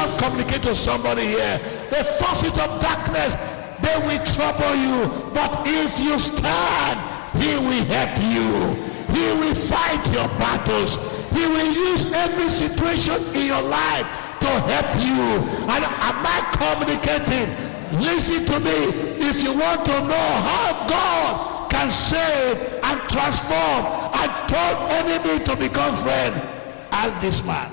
vision communicate to somebody here. The forces of darkness, they will trouble you, but if you stand, he will help you. He will fight your battles. He will use every situation in your life to help you. And am I communicating? Listen to me. If you want to know how God can save and transform and turn enemy to become friend, ask this man.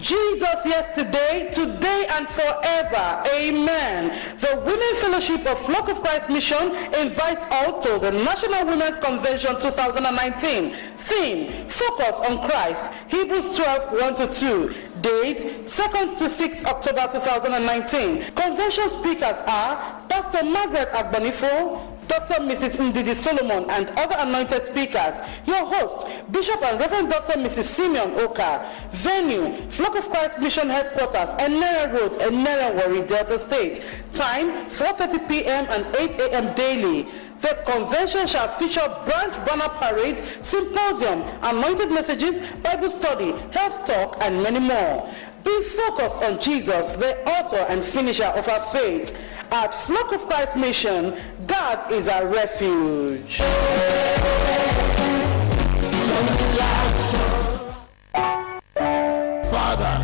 Jesus yesterday, today, and forever. Amen. The Women Fellowship of Flock of Christ Mission invites all to the National Women's Convention 2019. Theme, Focus on Christ. Hebrews 12, 1-2. Date, 2nd to 6th October 2019. Convention speakers are Dr. Margaret Agbanifo, Dr. Mrs. Ndidi Solomon, and other anointed speakers. Your host, Bishop and Reverend Dr. Mrs. Simeon Oka. Venue, Flock of Christ Mission Headquarters, Enera Road, Enera Warri, Delta State. Time, 4:30 p.m. and 8 a.m. daily. The convention shall feature branch banner parade, symposium, anointed messages, Bible study, health talk, and many more. Be focused on Jesus, the author and finisher of our faith. At Flock of Christ Mission, God is our refuge. Father,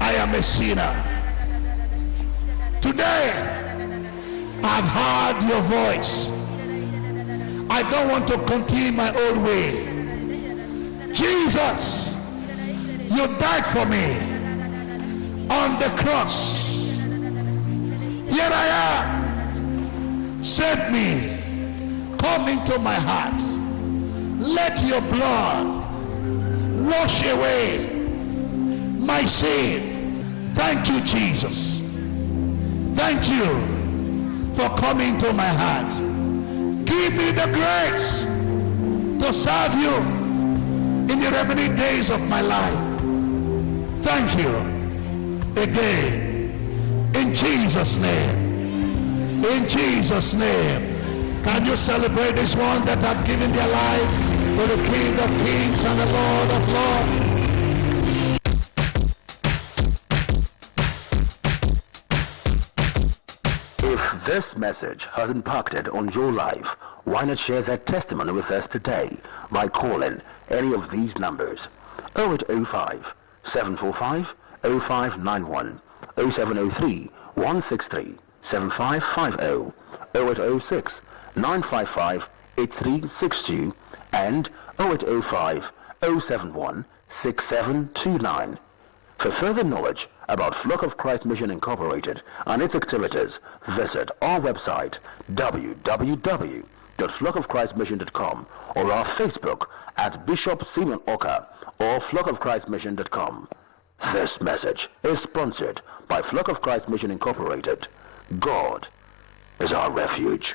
I am a sinner. Today, I've heard your voice. I don't want to continue my old way. Jesus, you died for me on the cross. Here I am. Save me. Come into my heart. Let your blood wash away my sin. Thank you, Jesus. Thank you for coming to my heart. Give me the grace to serve you in the remaining days of my life. Thank you again. In Jesus' name. In Jesus' name. Can you celebrate this one that have given their life to the King of Kings and the Lord of Lords? If this message has impacted on your life, why not share that testimony with us today by calling any of these numbers: 0805 745 0591, 0703 163 7550, 0806 955 8362, and 0805 071 6729. For further knowledge about Flock of Christ Mission Incorporated and its activities, visit our website www.flockofchristmission.com or our Facebook at Bishop Simeon Oka or flockofchristmission.com. This message is sponsored by Flock of Christ Mission Incorporated. God is our refuge.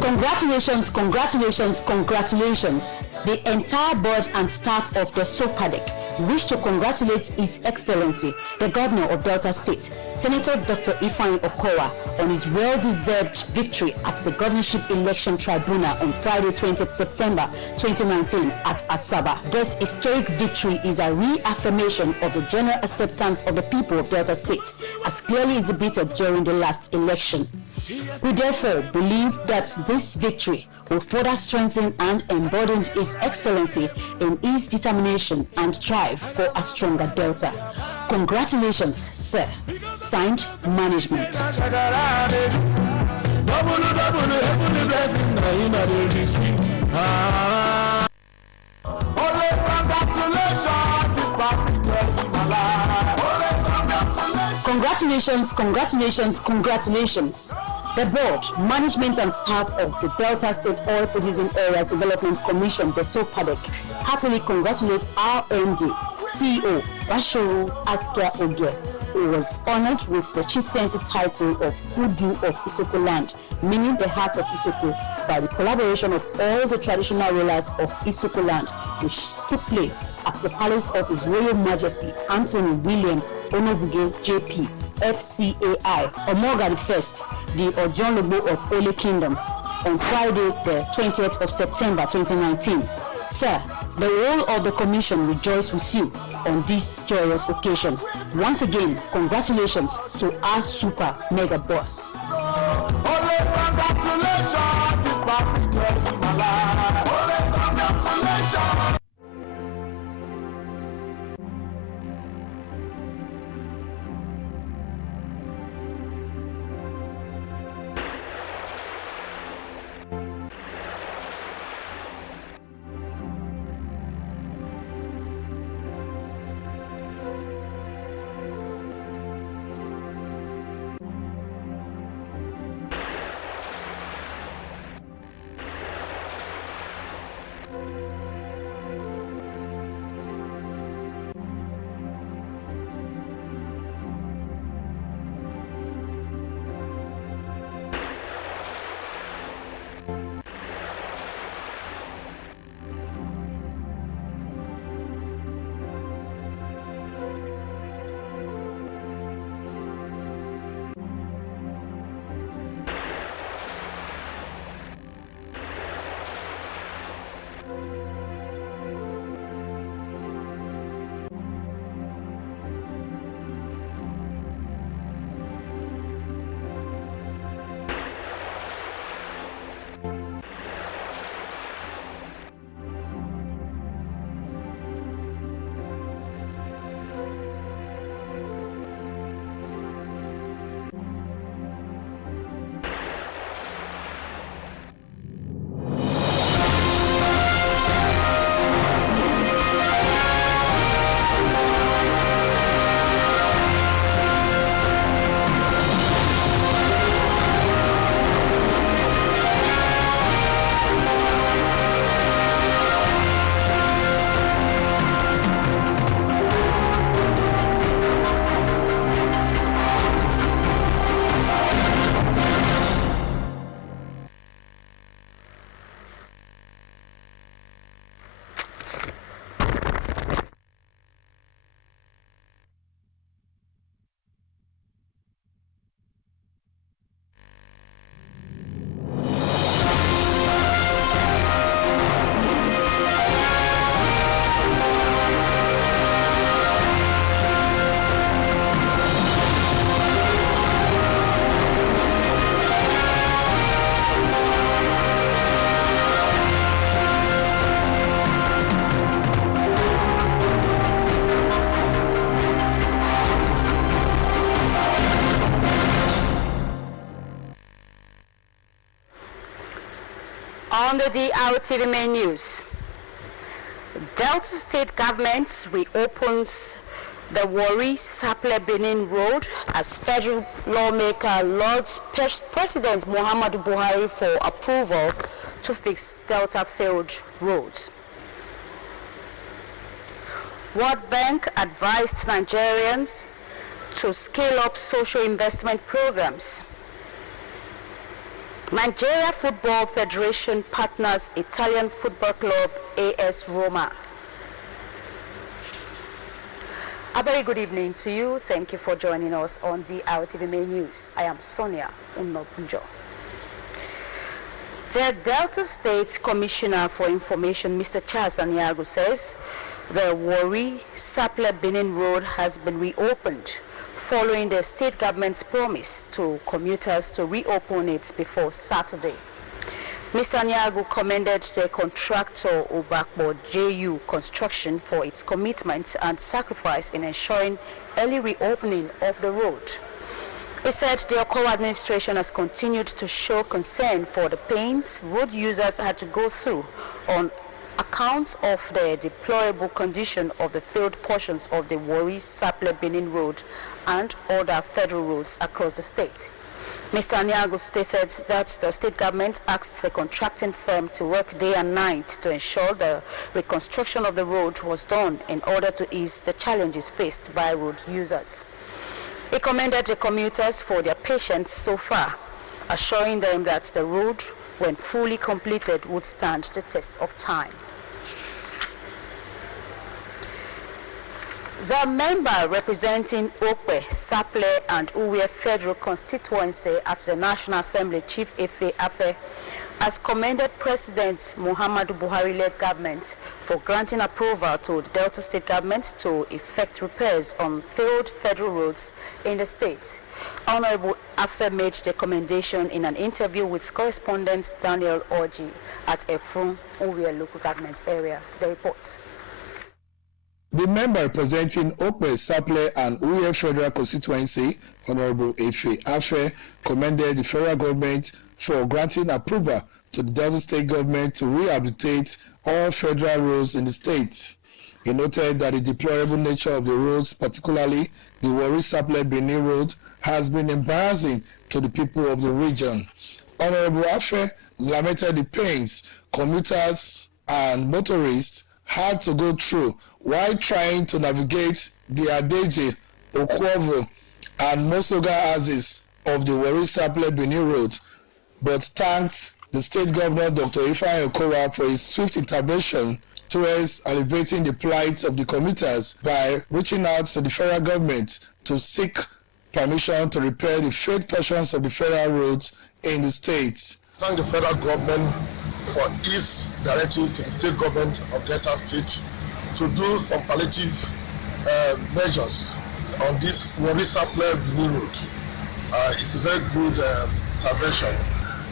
Congratulations, congratulations, congratulations. The entire board and staff of the SOPADEC wish to congratulate His Excellency, the Governor of Delta State, Senator Dr. Ifeanyi Okowa, on his well-deserved victory at the Governorship Election Tribunal on Friday, 20th September 2019 at Asaba. This historic victory is a reaffirmation of the general acceptance of the people of Delta State, as clearly exhibited during the last election. We therefore believe that this victory will further strengthen and embody His Excellency in his determination and strive for a stronger Delta. Congratulations, sir. Signed, Management. Congratulations, congratulations, congratulations. The board, management and staff of the Delta State Oil Producing Areas Development Commission, the SOPADEC, heartily congratulate our MD, CEO, Bashiru Askia Oge, who was honored with the chieftaincy title of Udu of Isoko Land, meaning the heart of Isoko, by the collaboration of all the traditional rulers of Isoko Land, which took place at the palace of His Royal Majesty Anthony William Onobuge JP, FCAI, Omoga the First, the Ojonlogbo of Ole Kingdom, on Friday, the 20th of September 2019. Sir, the whole of the Commission rejoice with you on this joyous occasion. Once again, congratulations to our super mega boss. Only congratulations, this party changed my life. Only congratulations. Under the Drtv main news, Delta State government reopens the Warri Saple Benin Road as federal lawmaker lords President Muhammadu Buhari for approval to fix Delta failed roads. World Bank advised Nigerians to scale up social investment programs. Nigeria Football Federation partners Italian football club AS Roma. A very good evening to you. Thank you for joining us on the Drtv main news. I am Sonia Unobujo. The Delta State Commissioner for Information, Mr. Charles Aniago, says the Warri Saple Benin Road has been reopened following the state government's promise to commuters to reopen it before Saturday. Mr. Aniago commended the contractor Obakbo JU Construction for its commitment and sacrifice in ensuring early reopening of the road. He said the Okowa administration has continued to show concern for the pains road users had to go through on account of the deplorable condition of the failed portions of the Warri Saple Benin Road and other federal roads across the state. Mr. Aniago stated that the state government asked the contracting firm to work day and night to ensure the reconstruction of the road was done in order to ease the challenges faced by road users. He commended the commuters for their patience so far, assuring them that the road, when fully completed, would stand the test of time. The member representing Okwe, Saple and Uwe Federal Constituency at the National Assembly, Chief Efe Afe, has commended President Muhammadu Buhari-led government for granting approval to the Delta State government to effect repairs on failed federal roads in the state. Honorable Afe made the commendation in an interview with correspondent Daniel Orji at Efrun, Uwe local government area. The report. The member representing Okwe, Saple and Uwe Federal Constituency, Honorable Efe Afe, commended the federal government for granting approval to the Delta State government to rehabilitate all federal roads in the state. He noted that the deplorable nature of the roads, particularly the Warri-Saple-Benin Road, has been embarrassing to the people of the region. Honorable Afe lamented the pains commuters and motorists had to go through while trying to navigate the Adeje, Okwovo, and Mosoga axis of the Warri-Saple-Benin Road, but thanked the state governor Dr. Ifeanyi Okowa for his swift intervention towards alleviating the plight of the commuters by reaching out to the federal government to seek permission to repair the failed portions of the federal roads in the state. Thank the federal government for its directive to the state government of Delta State to do some palliative measures on this Warri-Saple-Benin Road. It's a very good intervention.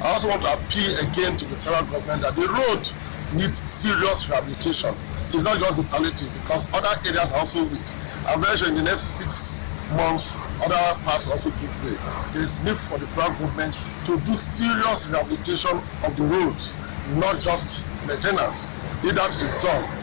I also want to appeal again to the federal government that the road needs serious rehabilitation. It's not just the palliative, because other areas are also weak. I'm very sure in the next 6 months, other parts also give way. There is need for the federal government to do serious rehabilitation of the roads, not just maintenance. If that is done,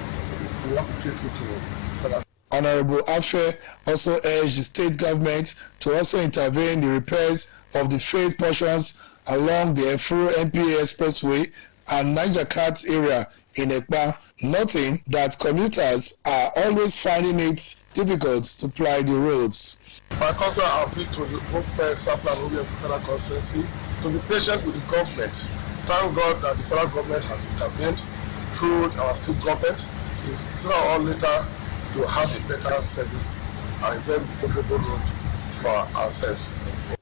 we want to be grateful to federal. Honorable Afe also urged the state government to also intervene in the repairs of the failed portions along the Efuru MPA Expressway and Niger Cat area in Ekpa, noting that commuters are always finding it difficult to ply the roads. My council appeal to the Okwe, Saple and Uwe Federal Constituency to be patient with the government. Thank God that the federal government has intervened through our state government. Sooner or later, to have a better service and then comfortable road for ourselves.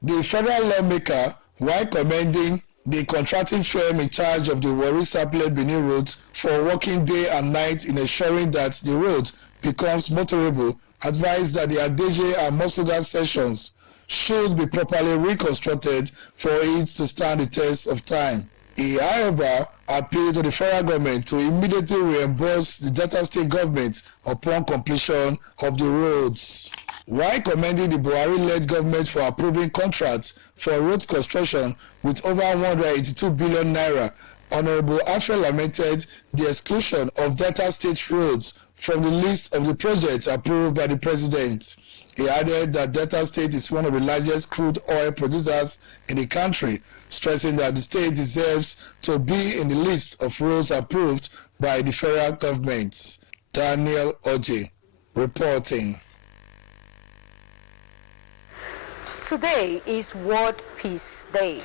The federal lawmaker, while commending the contracting firm in charge of the Warri-Saple-Benin Road for working day and night in ensuring that the road becomes motorable, advised that the Adeje and Mosoga sections should be properly reconstructed for it to stand the test of time. He, however, appealed to the federal government to immediately reimburse the Delta State government upon completion of the roads. While commending the Buhari-led government for approving contracts for road construction with over 182 billion naira, Honorable Afe lamented the exclusion of Delta State roads from the list of the projects approved by the President. He added that Delta State is one of the largest crude oil producers in the country, stressing that the state deserves to be in the list of roads approved by the federal government. Daniel Orji reporting. Today is World Peace Day.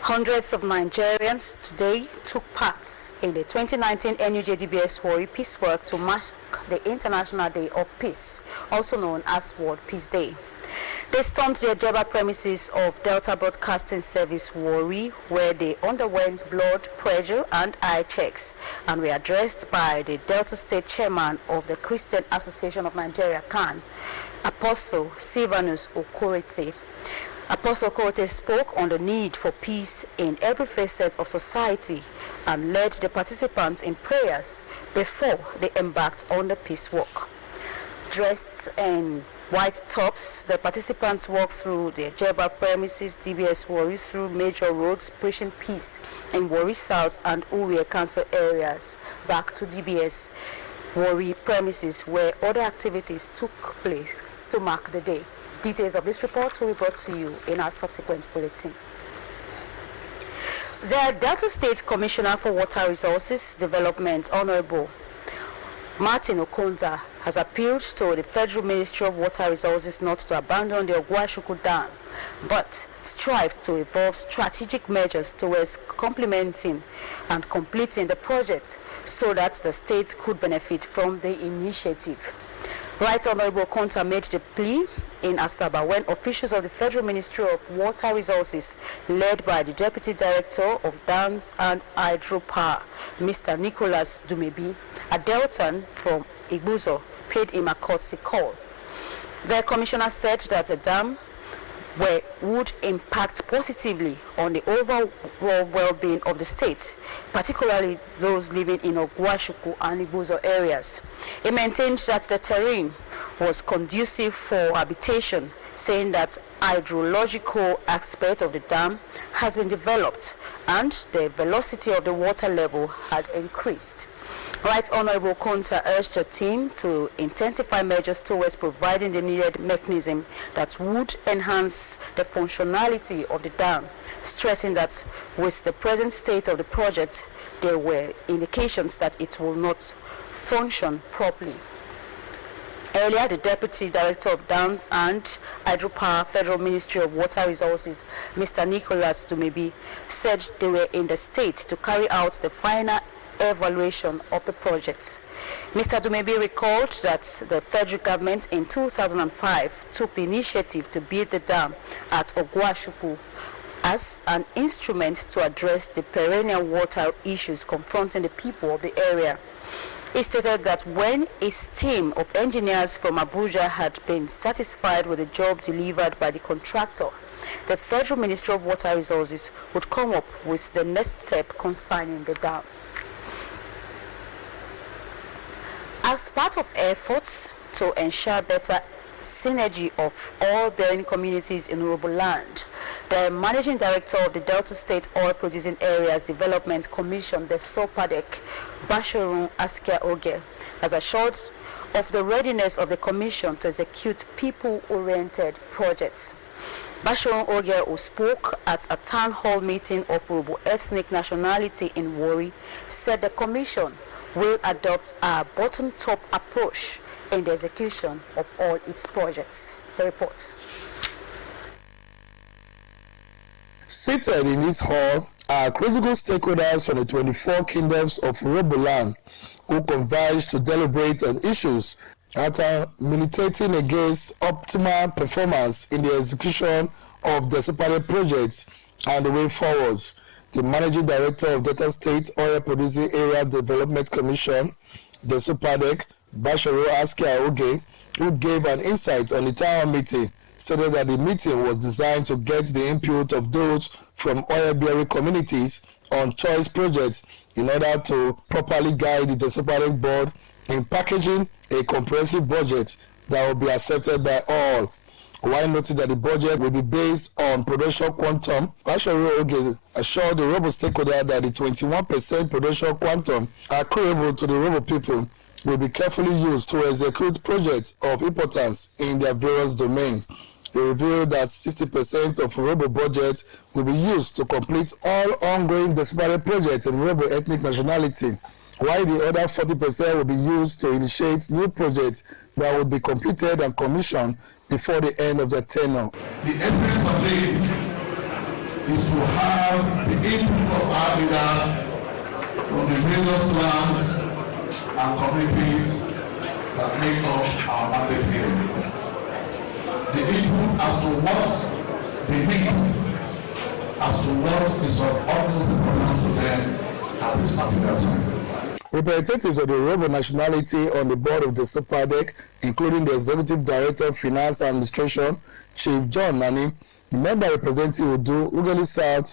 Hundreds of Nigerians today took part in the 2019 NUJDBS Warri Peace Work to mark the International Day of Peace, also known as World Peace Day. They stormed the Ejeba premises of Delta Broadcasting Service Warri, where they underwent blood pressure and eye checks, and were addressed by the Delta State Chairman of the Christian Association of Nigeria, CAN, Apostle Silvanus Okorete. Apostle Okorete spoke on the need for peace in every facet of society and led the participants in prayers before they embarked on the peace walk. Dressed in white tops, the participants walked through the Ejeba premises DBS Warri through major roads, preaching peace in Warri South and Uwe Council areas, back to DBS Warri premises where other activities took place to mark the day. Details of this report will be brought to you in our subsequent bulletin. The Delta State Commissioner for Water Resources Development, Honorable Martin Okonza, has appealed to the Federal Ministry of Water Resources not to abandon the Ogwashuku Dam, but strive to evolve strategic measures towards complementing and completing the project so that the state could benefit from the initiative. Right Honorable Konta made the plea in Asaba when officials of the Federal Ministry of Water Resources, led by the Deputy Director of Dams and Hydropower, Mr. Nicholas Dumebi, a Deltan from Igbuzo, paid him a courtesy call. The commissioner said that the dam would impact positively on the overall well-being of the state, particularly those living in Ogwashuku and Igbuzo areas. He maintained that the terrain was conducive for habitation, saying that hydrological aspect of the dam has been developed and the velocity of the water level had increased. Right Honorable Konta urged the team to intensify measures towards providing the needed mechanism that would enhance the functionality of the dam, stressing that with the present state of the project, there were indications that it will not function properly. Earlier, the Deputy Director of Dams and Hydropower, Federal Ministry of Water Resources, Mr. Nicholas Dumebi, said they were in the state to carry out the final evaluation of the project. Mr. Dumebi recalled that the federal government in 2005 took the initiative to build the dam at Ogwashuku as an instrument to address the perennial water issues confronting the people of the area. He stated that when his team of engineers from Abuja had been satisfied with the job delivered by the contractor, the Federal Ministry of Water Resources would come up with the next step concerning the dam. As part of efforts to ensure better synergy of all bearing communities in rural land, the Managing Director of the Delta State Oil Producing Areas Development Commission, the SOPADEC, Basharun Askia Oge, has assured of the readiness of the Commission to execute people-oriented projects. Basharun Oge, who spoke at a town hall meeting of Rubu ethnic nationality in Warri, said the Commission will adopt a bottom-top approach in the execution of all its projects. The report. Seated in this hall are critical stakeholders from the 24 kingdoms of Roboland who converge to deliberate on issues that are militating against optimal performance in the execution of the separate projects and the way forward. The Managing Director of Delta State Oil Producing Area Development Commission, the SOPADEC, Basharu Askia Oge, who gave an insight on the town meeting, stated that the meeting was designed to get the input of those from oil-bearing communities on choice projects in order to properly guide the SOPADEC board in packaging a comprehensive budget that will be accepted by all. While noting that the budget will be based on production quantum, Basharu Oge assured the Robo stakeholder that the 21% production quantum accruable to the Robo people will be carefully used to execute projects of importance in their various domains. He revealed that 60% of Robo budget will be used to complete all ongoing disparate projects in Robo ethnic nationality, while the other 40% will be used to initiate new projects that will be completed and commissioned before the end of the tenure. The essence of this is to have the input of our leaders from the various clans and communities that make up our mandate here. The input as to what they need, as to what is of utmost importance to them at this particular time. Representatives of the Robo nationality on the board of the SOPADEC, including the Executive Director of Finance and Administration, Chief John Nani, the member representative Udu, Ugeli South,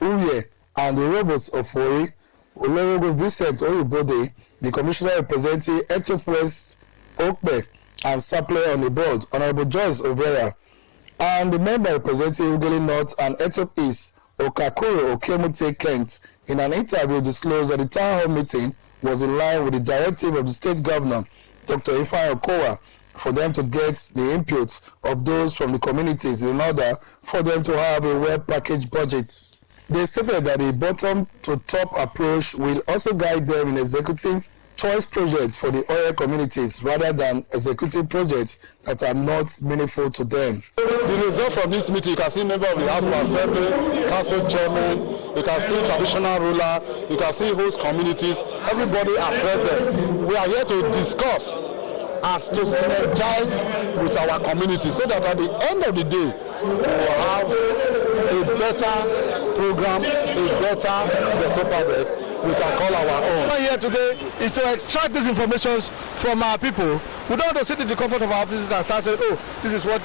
Uye, and the Robos of Warri, Olorogo Vincent Oyubode, the Commissioner representing Etop West, Okpe, and Saple on the board, Honorable Joyce Overa, and the member representing Ugeli North and Etop East, Okakuro Okemute Kent, in an interview disclosed at the town hall meeting, was in line with the directive of the state governor, Dr. Ifeanyi Okowa, for them to get the inputs of those from the communities in order for them to have a well-packaged budget. They stated that the bottom-to-top approach will also guide them in executing choice projects for the oil communities rather than executing projects that are not meaningful to them. The result from this meeting, you can see members of the House of Assembly, Council Chairman, you can see traditional ruler, you can see host communities, everybody are present. We are here to discuss as to synergize with our community so that at the end of the day, we will have a better program, a better Desopadec we can call our own. What here today is to extract these information from our people. We don't want to sit in the comfort of our offices and start saying, oh, this is what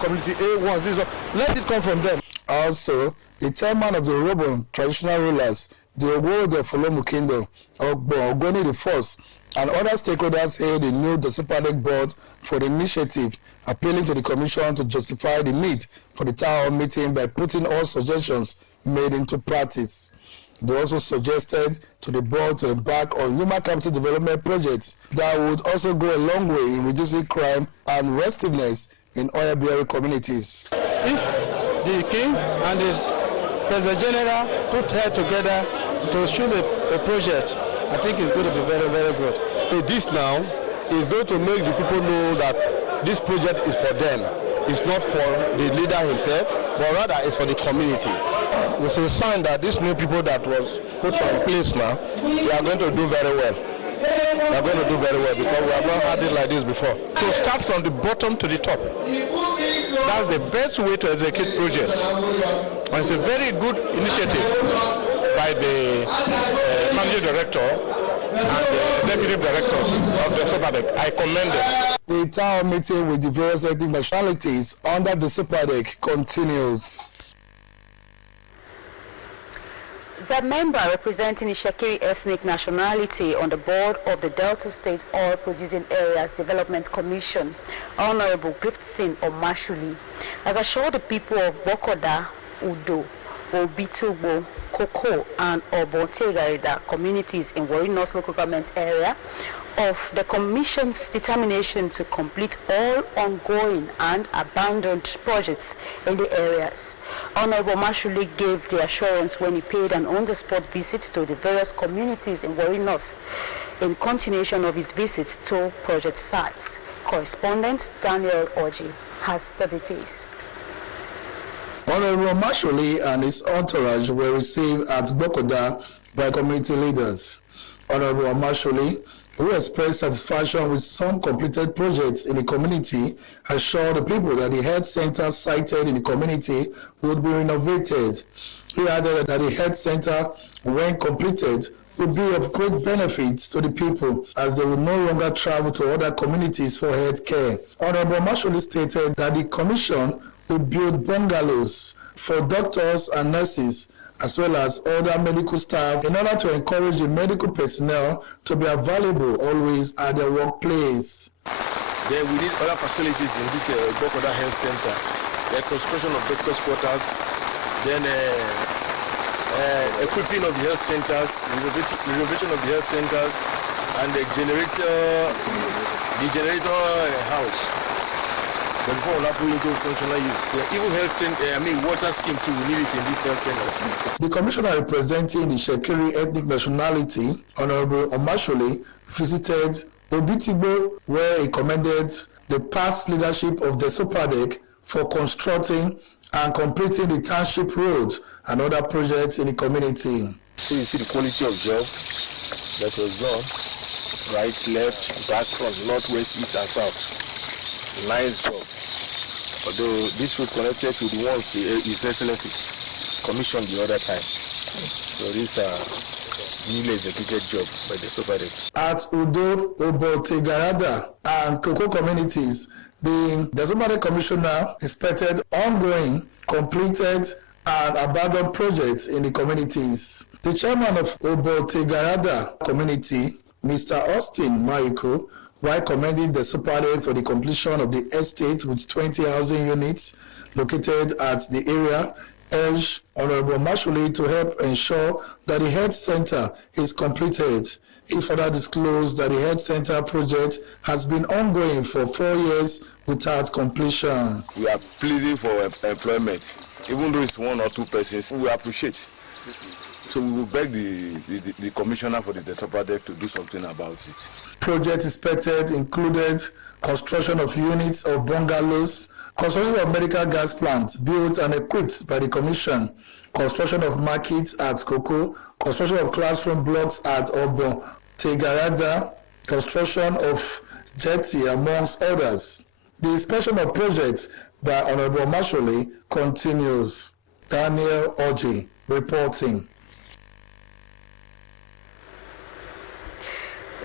community A wants. This is what... Let it come from them. Also, the chairman of the Urhobo traditional rulers, the Ogbo of the Folomu Kingdom, Ogoni the First, and other stakeholders hailed the new Desopadec board for the initiative, appealing to the commission to justify the need for the town hall meeting by putting all suggestions made into practice. They also suggested to the board to embark on human capital development projects that would also go a long way in reducing crime and restiveness in oil-bearing communities. If the king and the president general put heads together to shoot a project, I think it's going to be very, very good. So this now is going to make the people know that this project is for them. It's not for the leader himself, but rather it's for the community. It's a sign that these new people that was put in place now, they are going to do very well. They are going to do very well because we have not had it like this before. To start from the bottom to the top, that's the best way to execute projects. And it's a very good initiative by the managing director and the deputy directors of the Desopadec. I commend them. The town meeting with the various ethnic nationalities under the Desopadec continues. The member representing the Shekiri ethnic nationality on the board of the Delta State Oil Producing Areas Development Commission, Honorable Gifson Omashuli, has assured the people of Bokoda, Udo, Obitugbo, Koko, and Obotegarida communities in Warri North Local Government Area of the Commission's determination to complete all ongoing and abandoned projects in the areas. Honorable Mashuli gave the assurance when he paid an on-the-spot visit to the various communities in Warri North in continuation of his visit to project sites. Correspondent Daniel Oji has the details. Honorable Mashuli and his entourage were received at Bokoda by community leaders. Honorable Mashuli, who expressed satisfaction with some completed projects in the community, assured the people that the health center sited in the community would be renovated. He added that the health center, when completed, would be of great benefit to the people as they would no longer travel to other communities for health care. Honorable Mashuli stated that the commission would build bungalows for doctors and nurses as well as other medical staff in order to encourage the medical personnel to be available always at their workplace. Then we need other facilities in this Bokoda Health Center. The construction of doctors' quarters, then equipping of the health centers, renovation of the health centers, and the generator house. Before we put into functional use. Even health center, water scheme too, we need it in this health center. The commissioner representing the Shekiri ethnic nationality, Honorable Omashole, visited Obitibo, where he commended the past leadership of the Desopadec for constructing and completing the township roads and other projects in the community. So you see the quality of job that was done, right, left, back, front, north, west, east and south. Nice job. Although this was connected to the ones His Excellency commissioned the other time. So this newly executed job by the Desopadec. At Udo, Obotegarada and Koko communities, the Desopadec commissioner inspected ongoing, completed and abandoned projects in the communities. The chairman of Obotegarada community, Mr. Austin Mariko, while commending the Desopadec for the completion of the estate with 20 housing units located at the area, urged Honorable Mashuli to help ensure that the health center is completed. He further disclosed that the health center project has been ongoing for 4 years without completion. We are pleading for employment. Even though it's 1 or 2 persons, we appreciate. So we will beg the commissioner for the Desopadec to do something about it. Projects inspected included construction of units of bungalows, construction of medical gas plants built and equipped by the commission, construction of markets at Koko, construction of classroom blocks at Obotegarada, construction of Drtv, amongst others. The inspection of projects by Honorable Mashole continues. Daniel Oji reporting.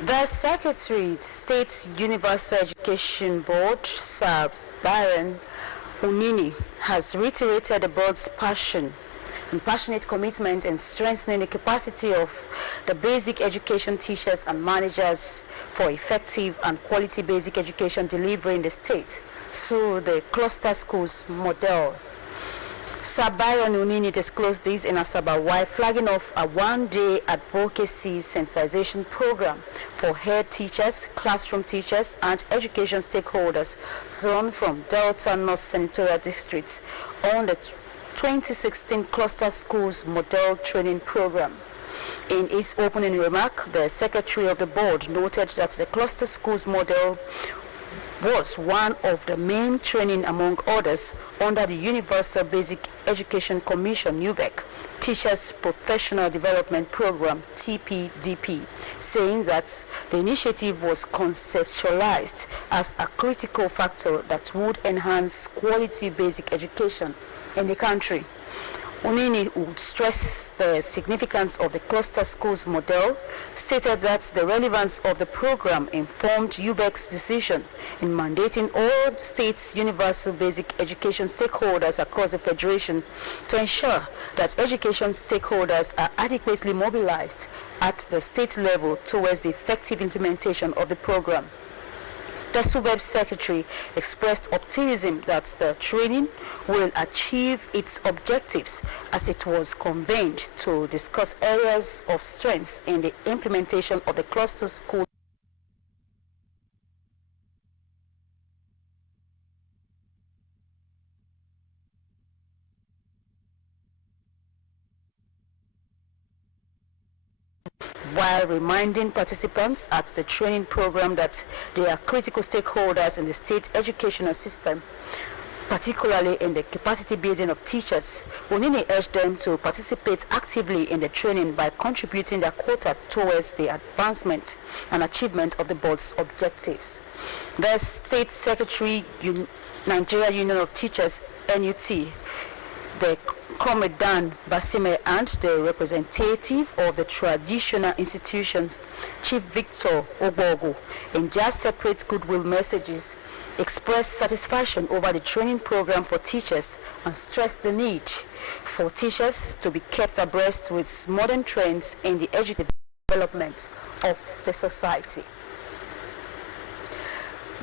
The Secretary, State Universal Education Board, Sir Byron Unini, has reiterated the board's passionate commitment in strengthening the capacity of the basic education teachers and managers for effective and quality basic education delivery in the state through the cluster schools model. Sir Byron Unini disclosed this in Asaba while flagging off a one-day advocacy sensitization program for head teachers, classroom teachers, and education stakeholders run from Delta North Senatorial Districts on the 2016 Cluster Schools Model Training Program. In his opening remark, the Secretary of the Board noted that the Cluster Schools Model was one of the main training among others under the Universal Basic Education Commission (UBEC) Teachers Professional Development Program (TPDP), saying that the initiative was conceptualized as a critical factor that would enhance quality basic education in the country. Unini would stress the significance of the cluster schools model, stated that the relevance of the program informed UBEC's decision in mandating all states' universal basic education stakeholders across the Federation to ensure that education stakeholders are adequately mobilized at the state level towards the effective implementation of the program. The SUBEB Secretary expressed optimism that the training will achieve its objectives as it was convened to discuss areas of strength in the implementation of the cluster school. While reminding participants at the training program that they are critical stakeholders in the state educational system, particularly in the capacity building of teachers, Unini urged them to participate actively in the training by contributing their quota towards the advancement and achievement of the board's objectives. The State Secretary, Nigeria Union of Teachers, NUT, the Commandant Basime, and the representative of the traditional institutions, Chief Victor Ogbogu, in their separate goodwill messages, expressed satisfaction over the training program for teachers and stressed the need for teachers to be kept abreast with modern trends in the educational development of the society.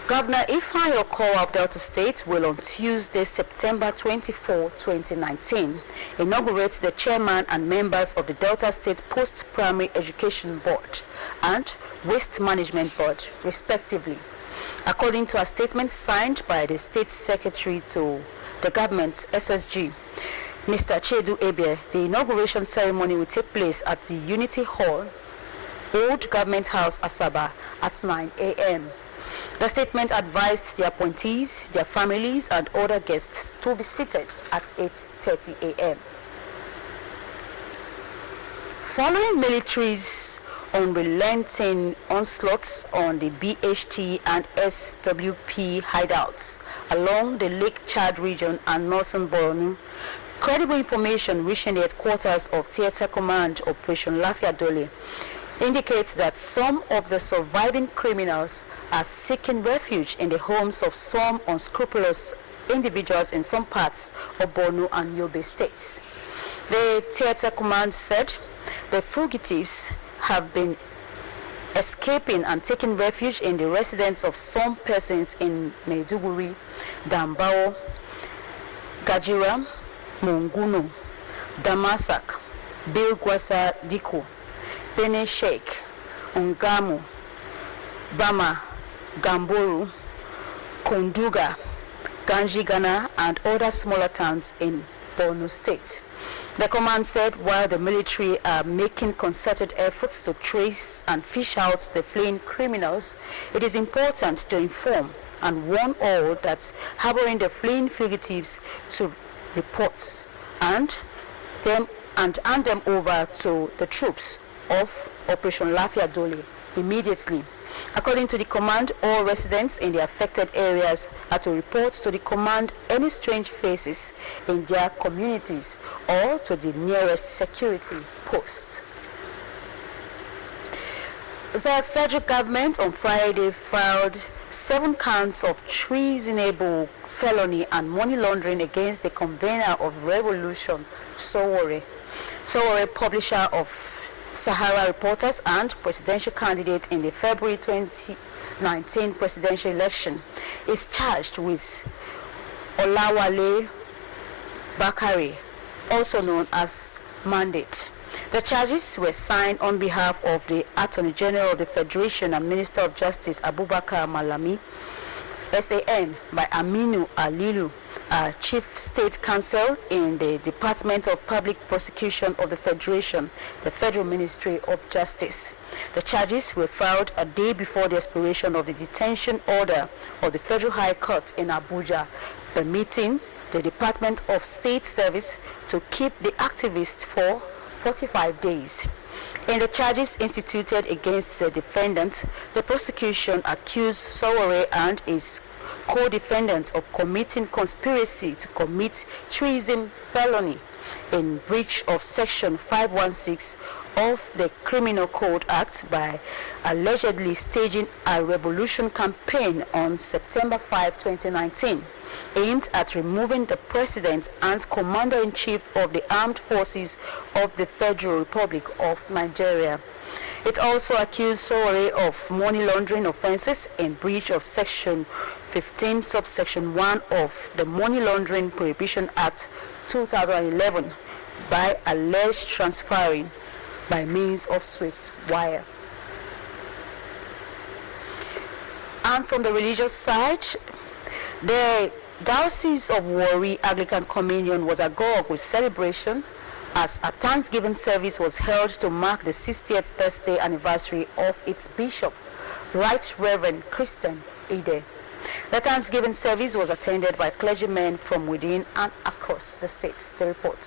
Governor Ifeanyi Okowa of Delta State will on Tuesday, September 24, 2019, inaugurate the chairman and members of the Delta State Post-Primary Education Board and Waste Management Board, respectively. According to a statement signed by the State Secretary to the government, SSG, Mr. Chedu Ebie, the inauguration ceremony will take place at the Unity Hall, Old Government House, Asaba, at 9 a.m. The statement advised the appointees, their families, and other guests to be seated at 8:30 a.m. Following military's unrelenting onslaughts on the BHT and SWP hideouts along the Lake Chad region and northern Borno, credible information reaching the headquarters of Theatre Command Operation Lafia Dole indicates that some of the surviving criminals are seeking refuge in the homes of some unscrupulous individuals in some parts of Borno and Yobe states. The Theatre Command said the fugitives have been escaping and taking refuge in the residence of some persons in Maiduguri, Dambao, Gajira, Munguno, Damasak, Bilgwasa Diko, Bene Sheikh, Ungamu, Bama, Gamboru, Konduga, Ganjigana, and other smaller towns in Borno State. The command said while the military are making concerted efforts to trace and fish out the fleeing criminals, it is important to inform and warn all that harboring the fleeing fugitives to reports and hand them over to the troops of Operation Lafia Dole immediately, According to the command, all residents in the affected areas are to report to the command any strange faces in their communities or to the nearest security post. The federal government on Friday filed 7 counts of treasonable felony and money laundering against the convener of Revolution, Sowore. Sowore, publisher of Sahara Reporters and presidential candidate in the February 2019 presidential election, is charged with Olawale Bakare, also known as Mandate. The charges were signed on behalf of the Attorney General of the Federation and Minister of Justice Abubakar Malami, SAN, by Aminu Alilu, Chief State Counsel in the Department of Public Prosecution of the Federation, the Federal Ministry of Justice. The charges were filed a day before the expiration of the detention order of the Federal High Court in Abuja, permitting the Department of State Service to keep the activists for 45 days. In the charges instituted against the defendants, the prosecution accused Sowore and his co-defendants of committing conspiracy to commit treason felony in breach of Section 516 of the Criminal Code Act by allegedly staging a revolution campaign on September 5, 2019, aimed at removing the President and Commander-in-Chief of the Armed Forces of the Federal Republic of Nigeria. It also accused Sowore of money laundering offenses in breach of Section 15, subsection 1 of the Money Laundering Prohibition Act 2011 by alleged transferring by means of swift wire. And from the religious side, the Diocese of Warri Anglican Communion was agog with celebration as a Thanksgiving service was held to mark the 60th birthday anniversary of its bishop, Right Reverend Christian Ide. The Thanksgiving service was attended by clergymen from within and across the state. The report.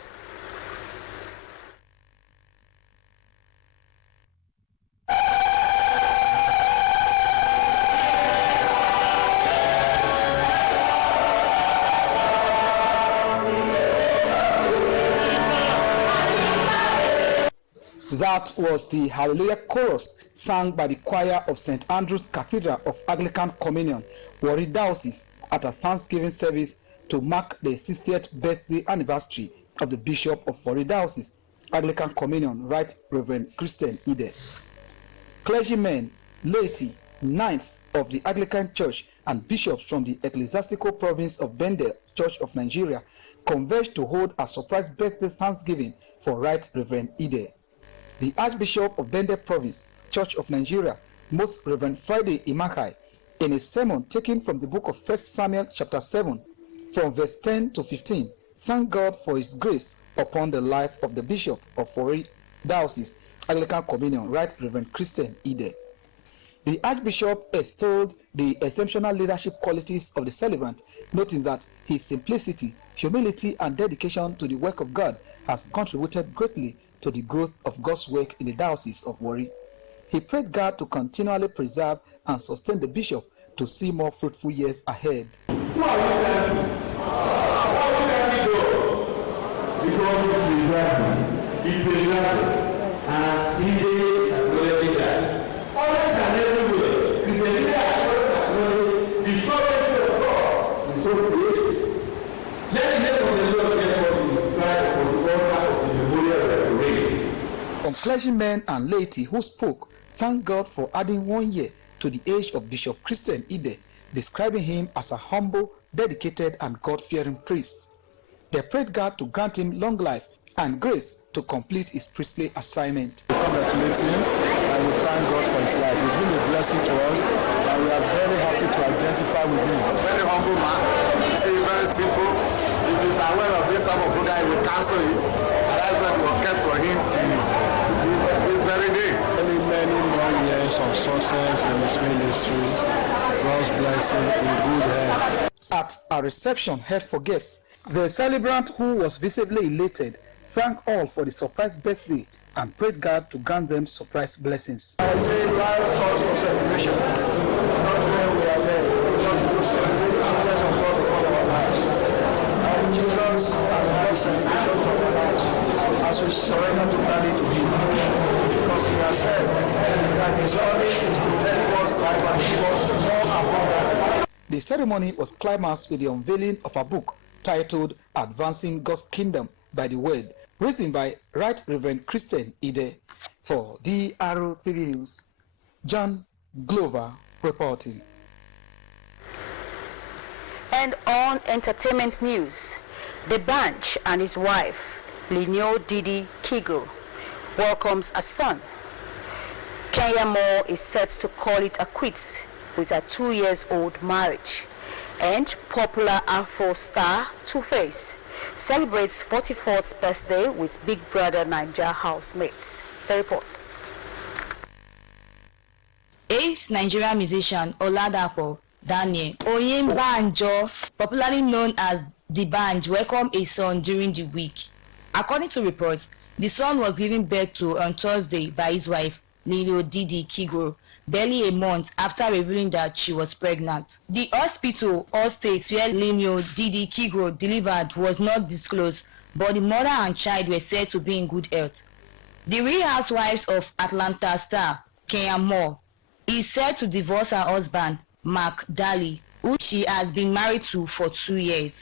That was the Hallelujah Chorus sung by the choir of St. Andrew's Cathedral of Anglican Communion, Warri Diocese, at a Thanksgiving service to mark the 60th birthday anniversary of the Bishop of Warri Diocese, Anglican Communion, Right Reverend Christian Ide. Clergymen, laity, knights of the Anglican Church, and bishops from the ecclesiastical province of Bendel Church of Nigeria converged to hold a surprise birthday Thanksgiving for Right Reverend Ide. The Archbishop of Bendel Province, Church of Nigeria, Most Reverend Friday Imakai, in a sermon taken from the book of 1 Samuel chapter 7, from verse 10 to 15, thanked God for his grace upon the life of the Bishop of Warri Diocese, Anglican Communion, Right Reverend Christian Ide. The Archbishop extolled the exceptional leadership qualities of the celebrant, noting that his simplicity, humility, and dedication to the work of God has contributed greatly to the growth of God's work in the Diocese of Warri. He prayed God to continually preserve and sustain the bishop to see more fruitful years ahead. Who are you telling? Why are you telling God? Because he preserved and he has already died. Always and everywhere. He said, he has the sovereignty of God is so great. Let the name of the Lord get what he described for the honor of the memorial restoration. Some clergymen and laity who spoke thanked God for adding 1 year to the age of Bishop Christian Ide, describing him as a humble, dedicated, and God-fearing priest. They prayed God to grant him long life and grace to complete his priestly assignment. We congratulate him and we thank God for his life. He's been a blessing to us and we are very happy to identify with him. Very humble man. He's very simple. If he's aware of this type of program, he will cancel it. And that's what we will get for him to do this very day. Many more years of success in his ministry. God's blessing in good health. At a reception held for guests, the celebrant, who was visibly elated, thanked all for the surprise birthday and prayed God to grant them surprise blessings. I say live cultural celebration. Not where we are there. We want to celebrate the goodness of God in all our lives. And Jesus has brought celebration from our lives as we surrender totally to Him. Because He has said that His only is to deliver us life and give us more abundant. The ceremony was climaxed with the unveiling of a book titled Advancing God's Kingdom by the Word, written by Right Reverend Christian Ide. For Drtv News, John Glover reporting. And on entertainment news, The Banch and his wife, Lenio Didi Kigo, welcomes a son. Kenya Moore is set to call it a quits with a 2-year-old marriage. And popular Afro star Two-Face celebrates 44th birthday with Big Brother Naija housemates. The reports. Ace Nigerian musician Oladapo Daniel Oyembanjo, popularly known as The Banj, welcomed a son during the week. According to reports, the son was given birth to on Thursday by his wife, Lilo Didi Kigo, barely a month after revealing that she was pregnant. The hospital or state where Lenio Didi Kigo delivered was not disclosed, but the mother and child were said to be in good health. The Real Housewives of Atlanta star Kenya Moore is said to divorce her husband, Mark Daly, who she has been married to for 2 years.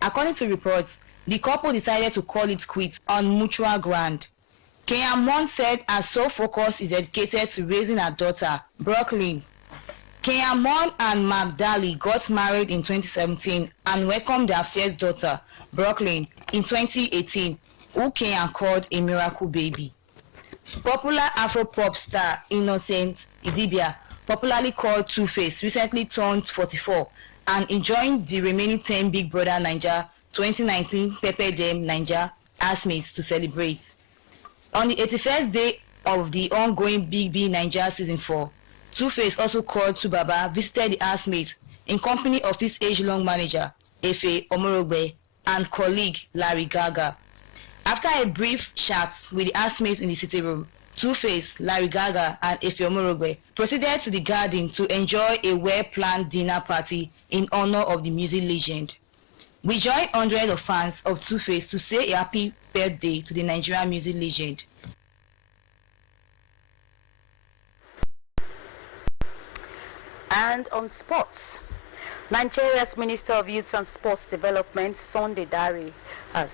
According to reports, the couple decided to call it quits on mutual ground. Kenya Moore said her sole focus is dedicated to raising her daughter, Brooklyn. Kenya Moore and Mark Daly got married in 2017 and welcomed their first daughter, Brooklyn, in 2018, who Kenya called a miracle baby. Popular Afro-pop star Innocent Idibia, popularly called Two-Face, recently turned 44 and enjoying the remaining 10 Big Brother Naija 2019 Pepe Dem Naija housemates to celebrate. On the 81st day of the ongoing Big B Naija Season 4, Two-Face, also called Tubaba, visited the housemates in company of his age-long manager, Efe Omorogbe, and colleague Larry Gaga. After a brief chat with the housemates in the city room, Two-Face, Larry Gaga, and Efe Omorogbe proceeded to the garden to enjoy a well-planned dinner party in honor of the music legend. We joined hundreds of fans of Two-Face to say a happy birthday to the Nigerian music legend. And on sports, Nigeria's Minister of Youth and Sports Development, Sunday Dare, has